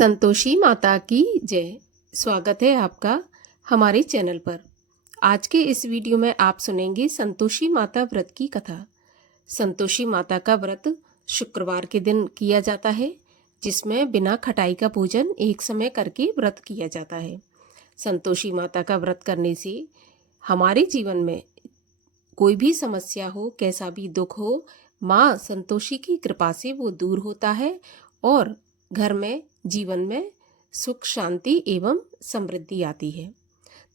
संतोषी माता की जय। स्वागत है आपका हमारे चैनल पर। आज के इस वीडियो में आप सुनेंगे संतोषी माता व्रत की कथा। संतोषी माता का व्रत शुक्रवार के दिन किया जाता है, जिसमें बिना खटाई का भोजन एक समय करके व्रत किया जाता है। संतोषी माता का व्रत करने से हमारे जीवन में कोई भी समस्या हो, कैसा भी दुख हो, माँ संतोषी की कृपा से वो दूर होता है और घर में, जीवन में सुख, शांति एवं समृद्धि आती है।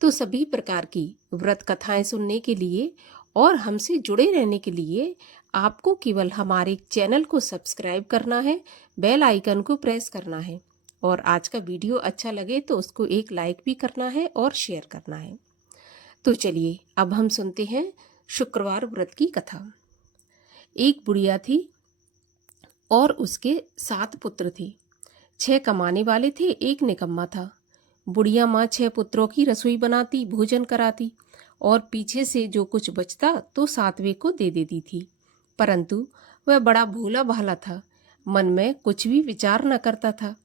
तो सभी प्रकार की व्रत कथाएं सुनने के लिए और हमसे जुड़े रहने के लिए आपको केवल हमारे चैनल को सब्सक्राइब करना है, बेल आइकन को प्रेस करना है और आज का वीडियो अच्छा लगे तो उसको एक लाइक भी करना है और शेयर करना है। तो चलिए अब हम सुनते हैं शुक्रवार व्रत की कथा। एक बुढ़िया थी और उसके 7 पुत्र थे। 6 कमाने वाले थे, एक निकम्मा था। बुढ़िया माँ 6 पुत्रों की रसोई बनाती, भोजन कराती और पीछे से जो कुछ बचता तो 7वें को दे देती थी। परंतु वह बड़ा भोला भाला था, मन में कुछ भी विचार न करता था।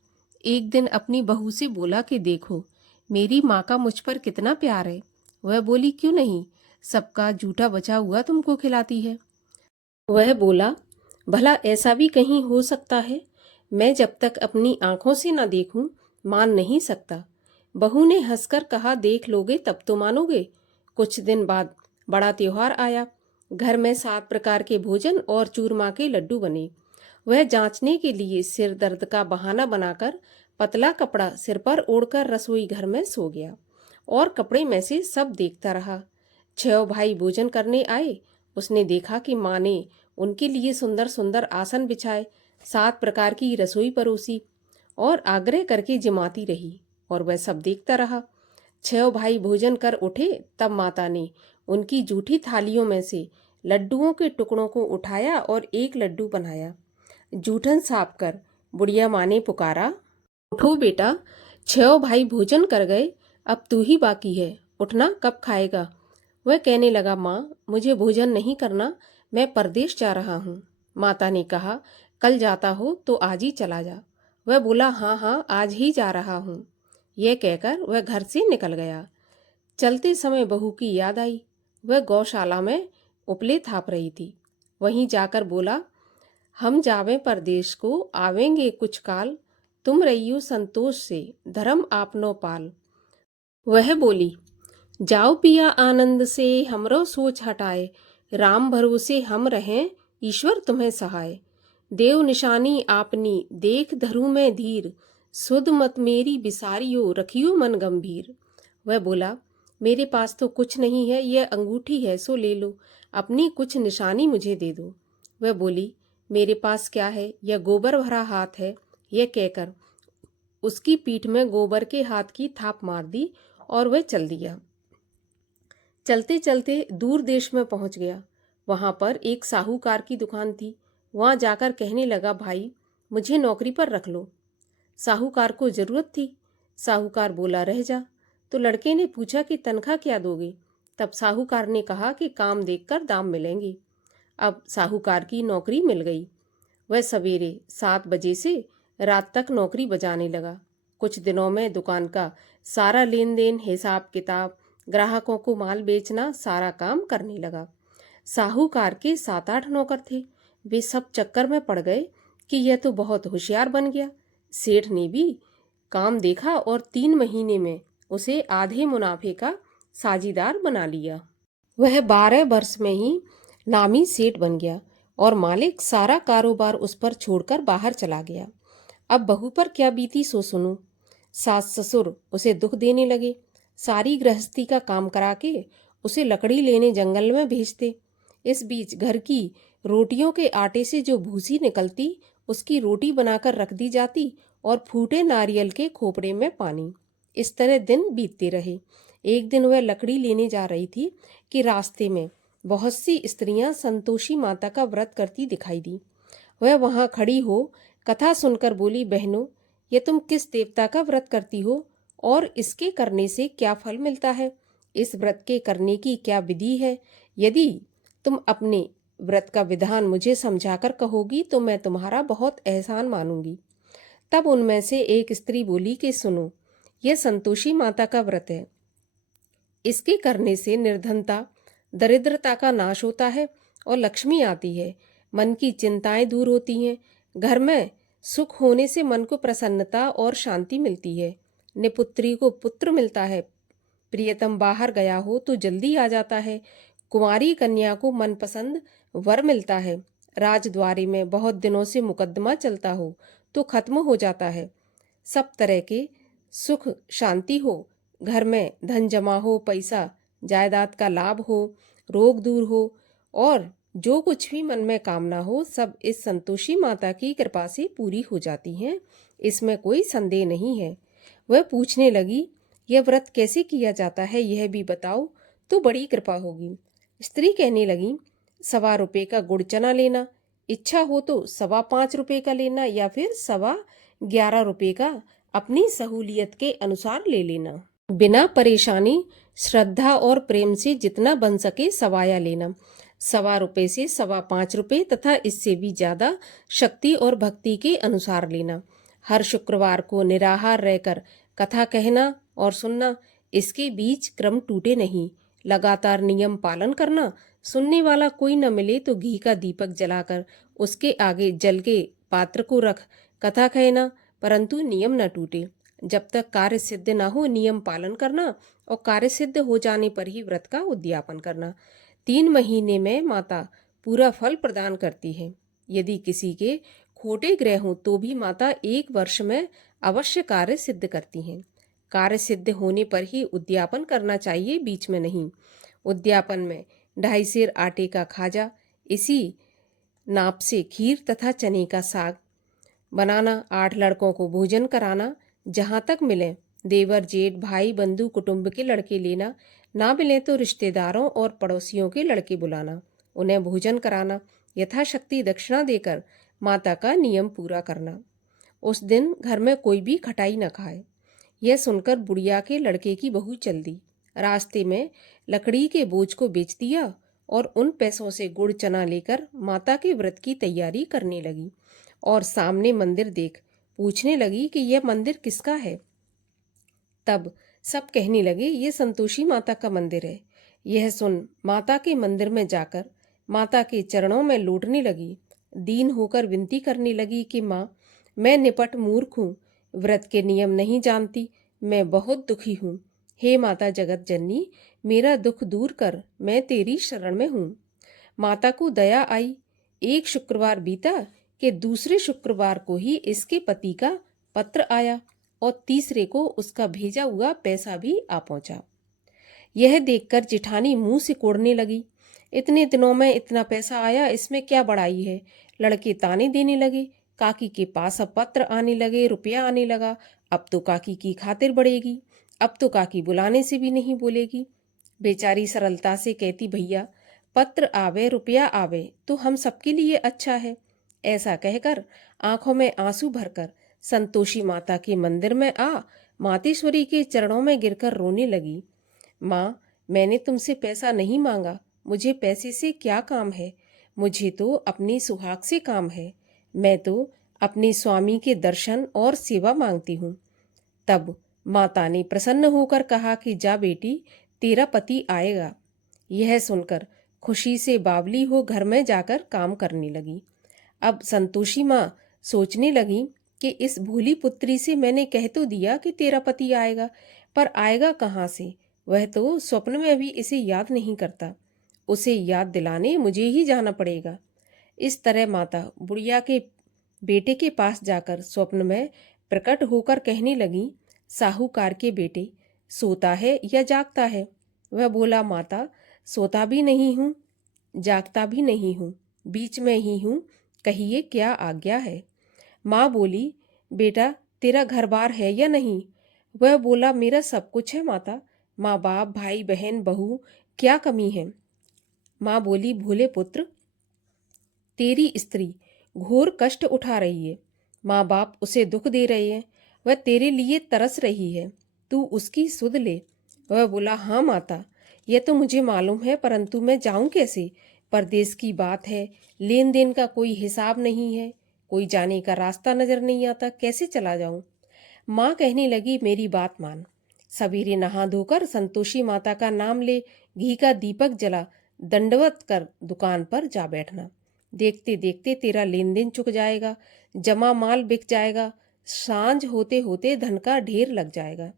एक दिन अपनी बहू से बोला कि देखो, मेरी माँ का मुझ पर कितना प्यार है। वह बोली, क्यों नहीं, सबका जूठा बचा हुआ तुमको खिलाती है। वह बोला, भला ऐसा भी कहीं हो सकता है? मैं जब तक अपनी आंखों से न देखूं मान नहीं सकता। बहू ने हंसकर कहा, देख लोगे तब तो मानोगे। कुछ दिन बाद बड़ा त्योहार आया। घर में 7 प्रकार के भोजन और चूरमा के लड्डू बने। वह जांचने के लिए सिर दर्द का बहाना बनाकर पतला कपड़ा सिर पर ओढ़कर रसोई घर में सो गया और कपड़े में से सब देखता रहा। 6 भाई भोजन करने आए। उसने देखा कि माँ ने उनके लिए सुंदर सुंदर आसन बिछाए, 7 प्रकार की रसोई परोसी और आग्रह करके जिमाती रही और वह सब देखता रहा। 6 भाई भोजन कर उठे तब माता ने उनकी जूठी थालियों में से लड्डुओं के टुकड़ों को उठाया और एक लड्डू बनाया। जूठन साफ कर बुढ़िया माँ ने पुकारा, उठो बेटा, 6 भाई भोजन कर गए, अब तू ही बाकी है, उठना, कब खाएगा। वह कहने लगा, माँ मुझे भोजन नहीं करना, मैं परदेश जा रहा हूँ। माता ने कहा, कल जाता हो तो आज ही चला जा। वह बोला, हाँ हाँ आज ही जा रहा हूँ। यह कहकर वह घर से निकल गया। चलते समय बहू की याद आई। वह गौशाला में उपले थाप रही थी। वहीं जाकर बोला, हम जावे परदेश को, आवेंगे कुछ काल, तुम रहियो संतोष से, धर्म आपनो पाल। वह बोली, जाओ पिया आनंद से, हमरो सोच हटाए, राम भरोसे हम रहें, ईश्वर तुम्हें सहाय। देव निशानी आपनी, देख धरू में धीर, सुध मत मेरी बिसारियो, रखियो मन गंभीर। वह बोला, मेरे पास तो कुछ नहीं है, यह अंगूठी है सो ले लो, अपनी कुछ निशानी मुझे दे दो। वह बोली, मेरे पास क्या है, यह गोबर भरा हाथ है। यह कहकर उसकी पीठ में गोबर के हाथ की थाप मार दी और वह चल दिया। चलते चलते दूर देश में पहुंच गया। वहां पर एक साहूकार की दुकान थी। वहां जाकर कहने लगा, भाई मुझे नौकरी पर रख लो। साहूकार को जरूरत थी। साहूकार बोला, रह जा। तो लड़के ने पूछा कि तनख्वाह क्या दोगे। तब साहूकार ने कहा कि काम देखकर दाम मिलेंगे। अब साहूकार की नौकरी मिल गई। वह सवेरे 7 बजे से रात तक नौकरी बजाने लगा। कुछ दिनों में दुकान का सारा लेन देन, हिसाब किताब, ग्राहकों को माल बेचना, सारा काम करने लगा। साहूकार के 7-8 नौकर थे। वे सब चक्कर में पड़ गए कि यह तो बहुत होशियार बन गया। सेठ ने भी काम देखा और 3 महीने में उसे आधे मुनाफे का साझीदार बना लिया। वह 12 वर्ष में ही नामी सेठ बन गया और मालिक सारा कारोबार उस पर छोड़कर बाहर चला गया। अब बहू पर क्या बीती सो सुनो। सास ससुर उसे दुख देने लगे। सारी गृहस्थी का काम करा के उसे लकड़ी लेने जंगल में भेजते। इस बीच घर की रोटियों के आटे से जो भूसी निकलती, उसकी रोटी बनाकर रख दी जाती और फूटे नारियल के खोपड़े में पानी। इस तरह दिन बीतते रहे। एक दिन वह लकड़ी लेने जा रही थी कि रास्ते में बहुत सी स्त्रियां संतोषी माता का व्रत करती दिखाई दी। वह वहां खड़ी हो कथा सुनकर बोली, बहनों, ये तुम किस देवता का व्रत करती हो और इसके करने से क्या फल मिलता है? इस व्रत के करने की क्या विधि है? यदि तुम अपने व्रत का विधान मुझे समझाकर कहोगी तो मैं तुम्हारा बहुत एहसान मानूंगी। तब उनमें से एक स्त्री बोली कि सुनो, यह संतोषी माता का व्रत है। इसके करने से निर्धनता, दरिद्रता का नाश होता है और लक्ष्मी आती है। मन की चिंताएं दूर होती हैं। घर में सुख होने से मन को प्रसन्नता और शांति मिलती है। निपुत्री को पुत्र मिलता है। प्रियतम बाहर गया हो तो जल्दी आ जाता है। कुंवारी कन्या को मनपसंद वर मिलता है। राजद्वारी में बहुत दिनों से मुकदमा चलता हो तो खत्म हो जाता है। सब तरह के सुख शांति हो, घर में धन जमा हो, पैसा जायदाद का लाभ हो, रोग दूर हो और जो कुछ भी मन में कामना हो, सब इस संतोषी माता की कृपा से पूरी हो जाती हैं। इसमें कोई संदेह नहीं है। वह पूछने लगी, यह व्रत कैसे किया जाता है, यह भी बताओ तो बड़ी कृपा होगी। स्त्री कहने लगी, 1.25 का गुड़ चना लेना, इच्छा हो तो 5.25 रुपये का लेना या फिर 11.25 रुपये का अपनी सहूलियत के अनुसार ले लेना। बिना परेशानी, श्रद्धा और प्रेम से जितना बन सके सवाया लेना। 1.25 रुपये से 5.25 रुपये तथा इससे भी ज्यादा शक्ति और भक्ति के अनुसार लेना। हर शुक्रवार को निराहार रहकर कथा कहना और सुनना। इसके बीच क्रम टूटे नहीं। लगातार नियम पालन करना। सुनने वाला कोई न मिले तो घी का दीपक जलाकर उसके आगे जल के पात्र को रख कथा कहना, परंतु नियम न टूटे। जब तक कार्य सिद्ध न हो नियम पालन करना और कार्य सिद्ध हो जाने पर ही व्रत का उद्यापन करना। 3 महीने में माता पूरा फल प्रदान करती है। यदि किसी के खोटे ग्रह हों तो भी माता 1 वर्ष में अवश्य कार्य सिद्ध करती हैं। कार्य सिद्ध होने पर ही उद्यापन करना चाहिए, बीच में नहीं। उद्यापन में 2.5 सेर आटे का खाजा, इसी नाप से खीर तथा चने का साग बनाना, 8 लड़कों को भोजन कराना, जहाँ तक मिले देवर जेठ भाई बंधु कुटुंब के लड़के लेना, ना मिले तो रिश्तेदारों और पड़ोसियों के लड़के बुलाना, उन्हें भोजन कराना, यथाशक्ति दक्षिणा देकर माता का नियम पूरा करना। उस दिन घर में कोई भी खटाई न खाए। यह सुनकर बुढ़िया के लड़के की बहू चल दी। रास्ते में लकड़ी के बोझ को बेच दिया और उन पैसों से गुड़ चना लेकर माता के व्रत की तैयारी करने लगी और सामने मंदिर देख पूछने लगी कि यह मंदिर किसका है। तब सब कहने लगे, ये संतोषी माता का मंदिर है। यह सुन माता के मंदिर में जाकर माता के चरणों में लौटने लगी। दीन होकर विनती करने लगी कि माँ, मैं निपट मूर्ख हूँ, व्रत के नियम नहीं जानती, मैं बहुत दुखी हूँ। हे माता जगत जननी, मेरा दुख दूर कर, मैं तेरी शरण में हूँ। माता को दया आई। एक शुक्रवार बीता कि दूसरे शुक्रवार को ही इसके पति का पत्र आया और तीसरे को उसका भेजा हुआ पैसा भी आ पहुंचा। यह देखकर जिठानी मुंह से कोड़ने लगी। इतने दिनों में इतना पैसा आया, इसमें क्या बड़ाई है। लड़के ताने देने लगे। काकी के पास अब पत्र आने लगे, रुपया आने लगा। अब तो काकी की खातिर बढ़ेगी, अब तो काकी बुलाने से भी नहीं बोलेगी। बेचारी सरलता से कहती, भैया पत्र आवे रुपया आवे तो हम सबके लिए अच्छा है। ऐसा कहकर आंखों में आंसू भरकर संतोषी माता के मंदिर में आ मातेश्वरी के चरणों में गिरकर रोने लगी। माँ, मैंने तुमसे पैसा नहीं मांगा, मुझे पैसे से क्या काम है, मुझे तो अपनी सुहाग से काम है। मैं तो अपने स्वामी के दर्शन और सेवा मांगती हूँ। तब माता ने प्रसन्न होकर कहा कि जा बेटी, तेरा पति आएगा। यह सुनकर खुशी से बावली हो घर में जाकर काम करने लगी। अब संतोषी माँ सोचने लगी कि इस भोली पुत्री से मैंने कह तो दिया कि तेरा पति आएगा, पर आएगा कहाँ से। वह तो स्वप्न में भी इसे याद नहीं करता, उसे याद दिलाने मुझे ही जाना पड़ेगा। इस तरह माता बुढ़िया के बेटे के पास जाकर स्वप्न में प्रकट होकर कहने लगी, साहूकार के बेटे, सोता है या जागता है। वह बोला, माता सोता भी नहीं हूँ, जागता भी नहीं हूँ, बीच में ही हूँ, कहिए क्या आज्ञा है। माँ बोली, बेटा तेरा घर बार है या नहीं। वह बोला, मेरा सब कुछ है माता, माँ बाप भाई बहन बहू, क्या कमी है। माँ बोली, भोले पुत्र, तेरी स्त्री घोर कष्ट उठा रही है, माँ बाप उसे दुख दे रहे हैं, वह तेरे लिए तरस रही है, तू उसकी सुध ले। वह बोला, हाँ माता, यह तो मुझे मालूम है, परंतु मैं जाऊं कैसे। परदेश की बात है, लेन देन का कोई हिसाब नहीं है, कोई जाने का रास्ता नजर नहीं आता, कैसे चला जाऊं? माँ कहने लगी, मेरी बात मान। सवेरे नहा धोकर संतोषी माता का नाम ले, घी का दीपक जला, दंडवत कर दुकान पर जा बैठना। देखते देखते तेरा लेन देन चुक जाएगा, जमा माल बिक जाएगा, सांझ होते होते धन का ढेर लग जाएगा।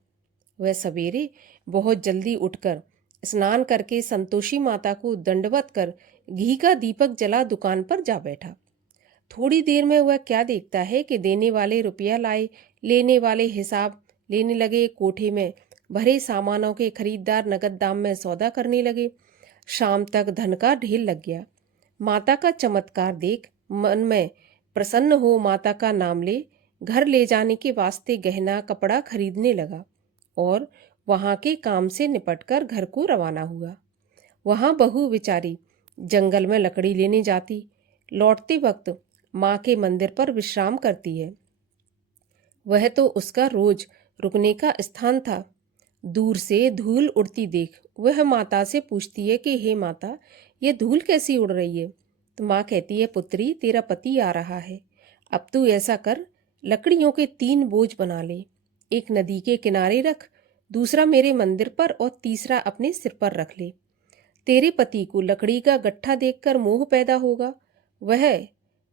वह सवेरे बहुत जल्दी उठकर स्नान करके संतोषी माता को दंडवत कर घी का दीपक जला दुकान पर जा बैठा। थोड़ी देर में वह क्या देखता है कि देने वाले रुपया लाए, लेने वाले हिसाब लेने लगे, कोठे में भरे सामानों के खरीदार नगद दाम में सौदा करने लगे। शाम तक धन का ढेर लग गया। माता का चमत्कार देख मन में प्रसन्न हो माता का नाम ले घर ले जाने के वास्ते गहना कपड़ा खरीदने लगा और वहां के काम से निपटकर घर को रवाना हुआ। वहां बहू बेचारी जंगल में लकड़ी लेने जाती, लौटते वक्त माँ के मंदिर पर विश्राम करती है। वह तो उसका रोज रुकने का स्थान था। दूर से धूल उड़ती देख वह माता से पूछती है कि हे माता, ये धूल कैसी उड़ रही है? तो माँ कहती है, पुत्री, तेरा पति आ रहा है। अब तू ऐसा कर, लकड़ियों के 3 बोझ बना ले। एक नदी के किनारे रख, दूसरा मेरे मंदिर पर और तीसरा अपने सिर पर रख ले। तेरे पति को लकड़ी का गट्ठा देखकर मोह पैदा होगा। वह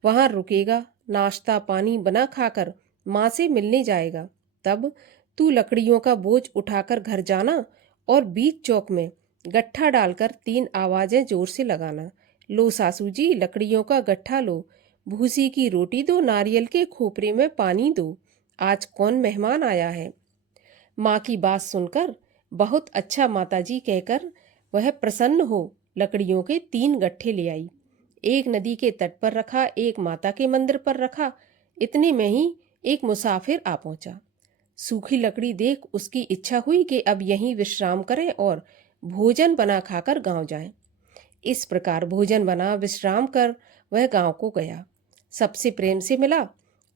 वहां रुकेगा, नाश्ता पानी बना खाकर माँ से मिलने जाएगा। तब तू लकड़ियों का बोझ उठाकर घर जाना और बीच चौक में गट्ठा डालकर 3 आवाजें जोर से लगाना। लो सासू जी, लकड़ियों का गट्ठा लो, भूसी की रोटी दो, नारियल के खोपरे में पानी दो, आज कौन मेहमान आया है। माँ की बात सुनकर बहुत अच्छा माताजी कहकर वह प्रसन्न हो लकड़ियों के 3 गट्ठे ले आई। एक नदी के तट पर रखा, एक माता के मंदिर पर रखा। इतने में ही एक मुसाफिर आ पहुंचा। सूखी लकड़ी देख उसकी इच्छा हुई कि अब यहीं विश्राम करें और भोजन बना खाकर गांव जाएं। इस प्रकार भोजन बना विश्राम कर वह गांव को गया। सबसे प्रेम से मिला।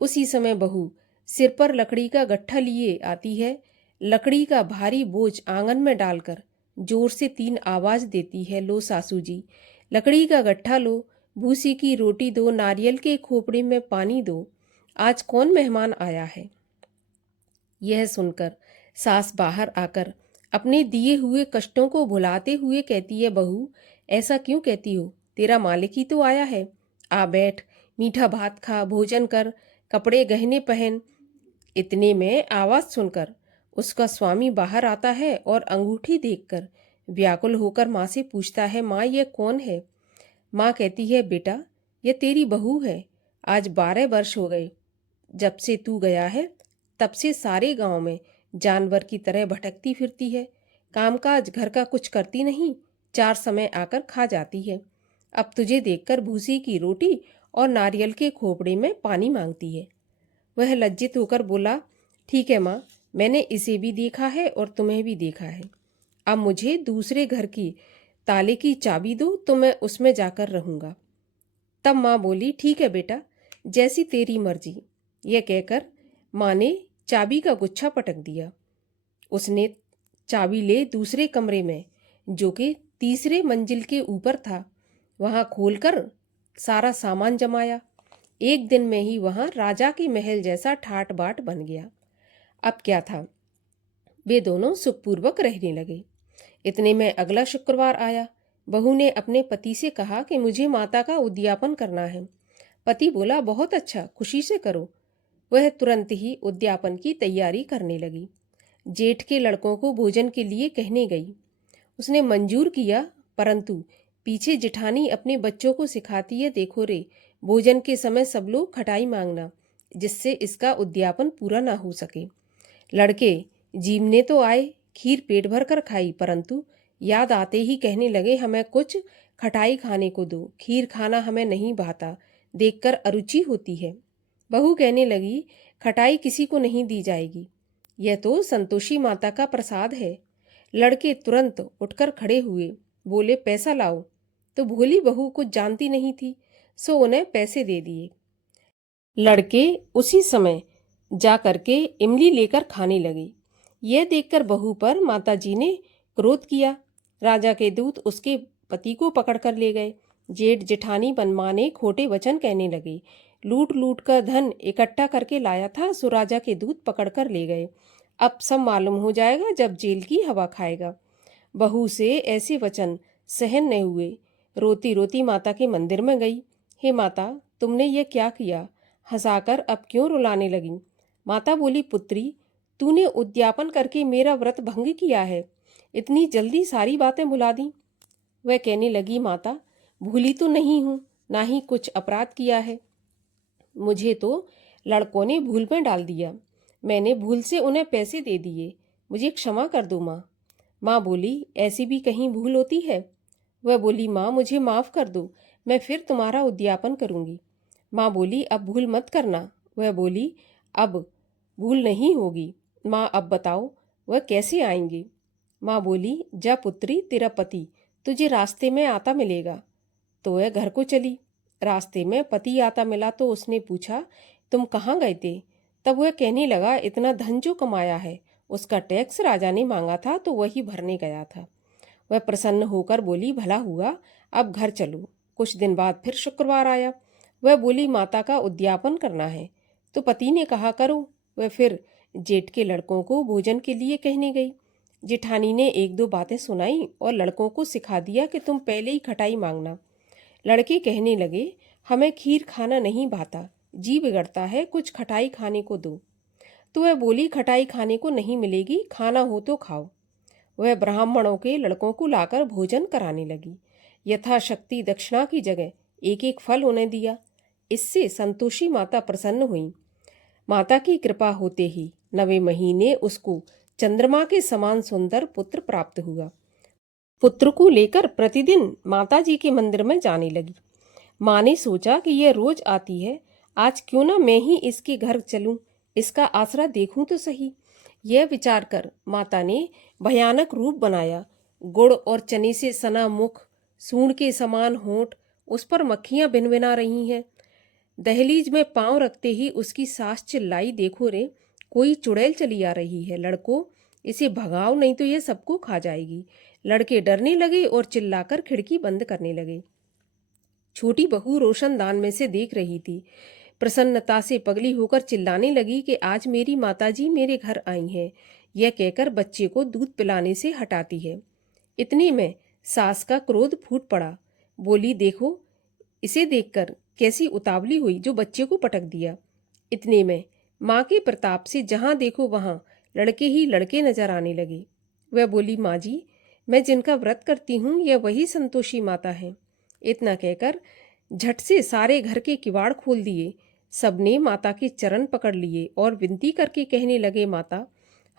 उसी समय बहू सिर पर लकड़ी का गट्ठा लिए आती है। लकड़ी का भारी बोझ आंगन में डालकर जोर से 3 आवाज देती है, लो सासू जी, लकड़ी का गट्ठा लो, भूसी की रोटी दो, नारियल के खोपड़े में पानी दो, आज कौन मेहमान आया है। यह सुनकर सास बाहर आकर अपने दिए हुए कष्टों को भुलाते हुए कहती है, बहू, ऐसा क्यों कहती हो? तेरा मालिक ही तो आया है। आ बैठ, मीठा भात खा, भोजन कर, कपड़े गहने पहन। इतने में आवाज सुनकर उसका स्वामी बाहर आता है और अंगूठी देखकर व्याकुल होकर माँ से पूछता है, माँ, ये कौन है? माँ कहती है, बेटा, ये तेरी बहू है। आज 12 वर्ष हो गए जब से तू गया है। तब से सारे गांव में जानवर की तरह भटकती फिरती है। कामकाज घर का कुछ करती नहीं, 4 समय आकर खा जाती है। अब तुझे देखकर भूसी की रोटी और नारियल के खोपड़े में पानी मांगती है। वह लज्जित होकर बोला, ठीक है माँ, मैंने इसे भी देखा है और तुम्हें भी देखा है। अब मुझे दूसरे घर की ताले की चाबी दो तो मैं उसमें जाकर रहूंगा। तब माँ बोली, ठीक है बेटा, जैसी तेरी मर्जी। यह कहकर माँ ने चाबी का गुच्छा पटक दिया। उसने चाबी ले दूसरे कमरे में, जो कि तीसरे मंजिल के ऊपर था, वहां खोलकर सारा सामान जमाया। एक दिन में ही वहां राजा के महल जैसा ठाट बाट बन गया। अब क्या था, वे दोनों सुखपूर्वक रहने लगे। इतने में अगला शुक्रवार आया। बहू ने अपने पति से कहा कि मुझे माता का उद्यापन करना है। पति बोला, बहुत अच्छा, खुशी से करो। वह तुरंत ही उद्यापन की तैयारी करने लगी। जेठ के लड़कों को भोजन के लिए कहने गई। उसने मंजूर किया, परंतु पीछे जिठानी अपने बच्चों को सिखाती है, देखो रे, भोजन के समय सब लोग खटाई मांगना, जिससे इसका उद्यापन पूरा ना हो सके। लड़के जीवने तो आए, खीर पेट भर कर खाई, परंतु याद आते ही कहने लगे, हमें कुछ खटाई खाने को दो, खीर खाना हमें नहीं भाता, देखकर अरुचि होती है। बहू कहने लगी, खटाई किसी को नहीं दी जाएगी, यह तो संतोषी माता का प्रसाद है। लड़के तुरंत उठकर खड़े हुए, बोले, पैसा लाओ। तो भोली बहू कुछ जानती नहीं थी, सो उन्हें पैसे दे दिए। लड़के उसी समय जा करके इमली लेकर खाने लगे। यह देखकर बहू पर माताजी ने क्रोध किया। राजा के दूत उसके पति को पकड़ कर ले गए। जेठ जेठानी बनमाने खोटे वचन कहने लगे। लूट लूट कर धन इकट्ठा करके लाया था, सो राजा के दूत पकड़ कर ले गए। अब सब मालूम हो जाएगा जब जेल की हवा खाएगा। बहू से ऐसे वचन सहन नहीं हुए। रोती रोती माता के मंदिर में गई। हे माता, तुमने ये क्या किया? हंसाकर अब क्यों रुलाने लगी? माता बोली, पुत्री, तूने उद्यापन करके मेरा व्रत भंग किया है। इतनी जल्दी सारी बातें भुला दी। वह कहने लगी, माता, भूली तो नहीं हूँ, ना ही कुछ अपराध किया है। मुझे तो लड़कों ने भूल में डाल दिया। मैंने भूल से उन्हें पैसे दे दिए। मुझे क्षमा कर दो माँ। माँ बोली, ऐसी भी कहीं भूल होती है? वह बोली, माँ, मुझे माफ़ कर दो, मैं फिर तुम्हारा उद्यापन करूँगी। माँ बोली, अब भूल मत करना। वह बोली, अब भूल नहीं होगी। माँ, अब बताओ वह कैसे आएंगे? माँ बोली, जा पुत्री, तेरा पति तुझे रास्ते में आता मिलेगा। तो वह घर को चली। रास्ते में पति आता मिला तो उसने पूछा, तुम कहाँ गए थे? तब वह कहने लगा, इतना धन जो कमाया है उसका टैक्स राजा ने मांगा था तो वही भरने गया था। वह प्रसन्न होकर बोली, भला हुआ, अब घर चलो। कुछ दिन बाद फिर शुक्रवार आया। वह बोली, माता का उद्यापन करना है। तो पति ने कहा, करो। वह फिर जेठ के लड़कों को भोजन के लिए कहने गई। जेठानी ने एक दो बातें सुनाई और लड़कों को सिखा दिया कि तुम पहले ही खटाई मांगना। लड़के कहने लगे, हमें खीर खाना नहीं भाता, जी बिगड़ता है, कुछ खटाई खाने को दो। तो वह बोली, खटाई खाने को नहीं मिलेगी, खाना हो तो खाओ। वह ब्राह्मणों के लड़कों को लाकर भोजन कराने लगी। यथाशक्ति दक्षिणा की जगह एक एक फल उन्हें दिया। इससे संतोषी माता प्रसन्न हुई। माता की कृपा होते ही 9वें महीने उसको चंद्रमा के समान सुंदर पुत्र प्राप्त हुआ। पुत्र को लेकर प्रतिदिन माता जी के मंदिर में जाने लगी। माँ ने सोचा कि यह रोज आती है, आज क्यों ना मैं ही इसके घर चलूं, इसका आसरा देखूं तो सही। यह विचार कर माता ने भयानक रूप बनाया। गुड़ और चने से सना मुख, सूंड के समान होंठ, उस पर मक्खियां भिनभिना रही हैं। दहलीज में पांव रखते ही उसकी सास चिल्लाई, देखो रे, कोई चुड़ैल चली आ रही है, लड़को इसे भगाओ नहीं तो यह सबको खा जाएगी। लड़के डरने लगे और चिल्लाकर खिड़की बंद करने लगे। छोटी बहू रोशनदान में से देख रही थी। प्रसन्नता से पगली होकर चिल्लाने लगी कि आज मेरी माताजी मेरे घर आई हैं। यह कहकर बच्चे को दूध पिलाने से हटाती है। इतने में सास का क्रोध फूट पड़ा। बोली, देखो इसे देखकर कैसी उतावली हुई, जो बच्चे को पटक दिया। इतने में माँ के प्रताप से जहाँ देखो वहाँ लड़के ही लड़के नजर आने लगे। वह बोली, माँ जी, मैं जिनका व्रत करती हूँ यह वही संतोषी माता है। इतना कहकर झट से सारे घर के किवाड़ खोल दिए। सबने माता के चरण पकड़ लिए और विनती करके कहने लगे, माता,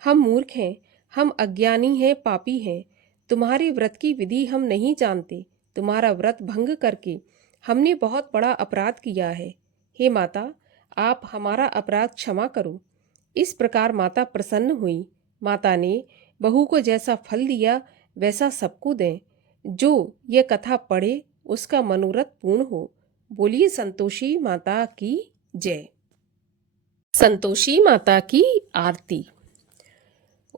हम मूर्ख हैं, हम अज्ञानी हैं, पापी हैं। तुम्हारे व्रत की विधि हम नहीं जानते। तुम्हारा व्रत भंग करके हमने बहुत बड़ा अपराध किया है। हे माता, आप हमारा अपराध क्षमा करो। इस प्रकार माता प्रसन्न हुई। माता ने बहू को जैसा फल दिया वैसा सबको दें। जो ये कथा पढ़े उसका मनोरथ पूर्ण हो। बोलिए संतोषी माता की जय। संतोषी माता की आरती।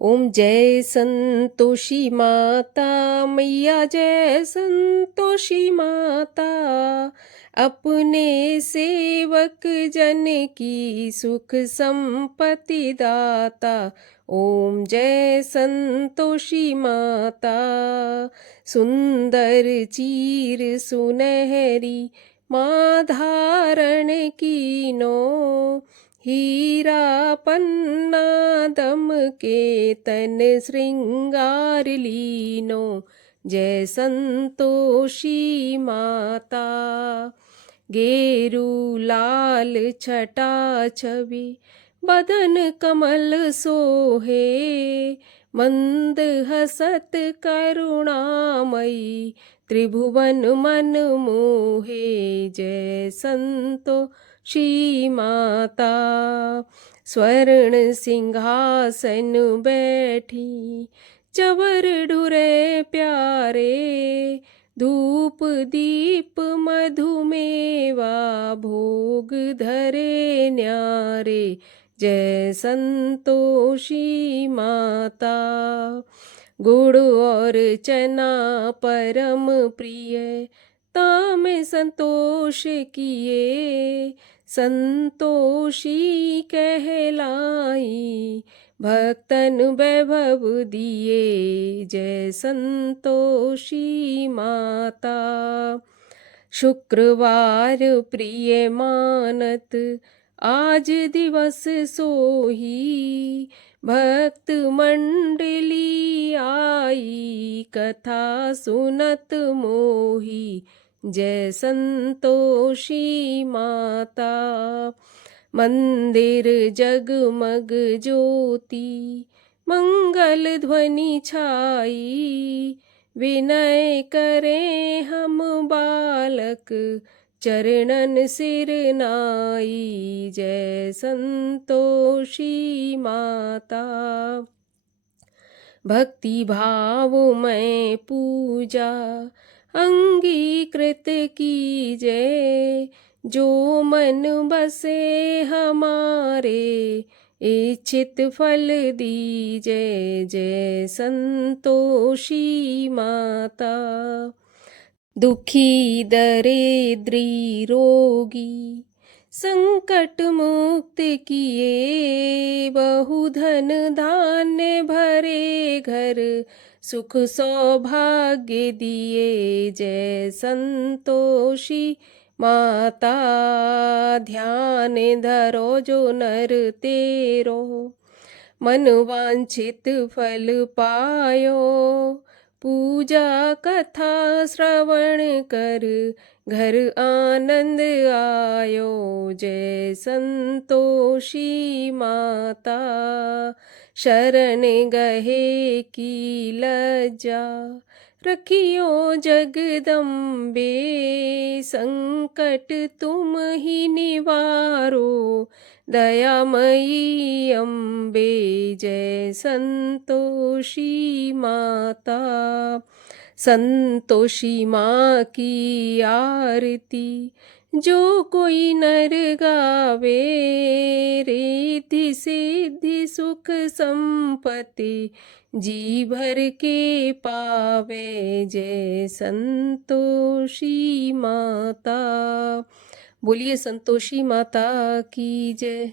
ओम जय संतोषी माता मैया, जय संतोषी माता, अपने सेवक जन की सुख संपत्ति दाता। ओम जय संतोषी माता। सुंदर चीर सुनहरी माँ धारण कीनो, हीरा पन्ना दम के तन श्रृंगार लीनो। जय संतोषी माता। गेरू लाल छटा छवि बदन कमल सोहे, मंद हसत करुणामयी त्रिभुवन मन मोहे। जय संतोषी माता। स्वर्ण सिंहासन बैठी चवर ढुरे प्यारे, धूप दीप मधुमेवा भोग धरे न्यारे। जय संतोषी माता। गुड़ और चना परम प्रिय तामे संतोष किए, संतोषी कहलाई। भक्तन वैभव दिए जय संतोषी माता। शुक्रवार प्रिय मानत आज दिवस सोही। भक्त मंडली आई कथा सुनत मोही। जय संतोषी माता। मंदिर जगमग ज्योति मंगल ध्वनि छाई। विनय करें हम बालक चरणन सिर नाई। जय संतोषी माता। भक्ति भाव में पूजा अंगीकृत कीजय। जो मन बसे हमारे इच्छित फल दीजय। जय संतोषी माता। दुखी दरिद्री रोगी संकट मुक्त किए। बहुधन धान्य भरे घर सुख सौभाग्य दिए। जय संतोषी माता। ध्यान धरो जो नर तेरो मन वांछित फल पायो। पूजा कथा श्रवण कर घर आनंद आयो। जय संतोषी माता। शरण गहे की लज्जा रखियो जगदम्बे। संकट तुम ही निवारो दयामयी अम्बे। जय संतोषी माता। संतोषी माँ की आरती जो कोई नर गावे। रिद्धि सिद्धि सुख संपत्ति जी भर के पावे। जय संतोषी माता। बोलिए संतोषी माता की जय।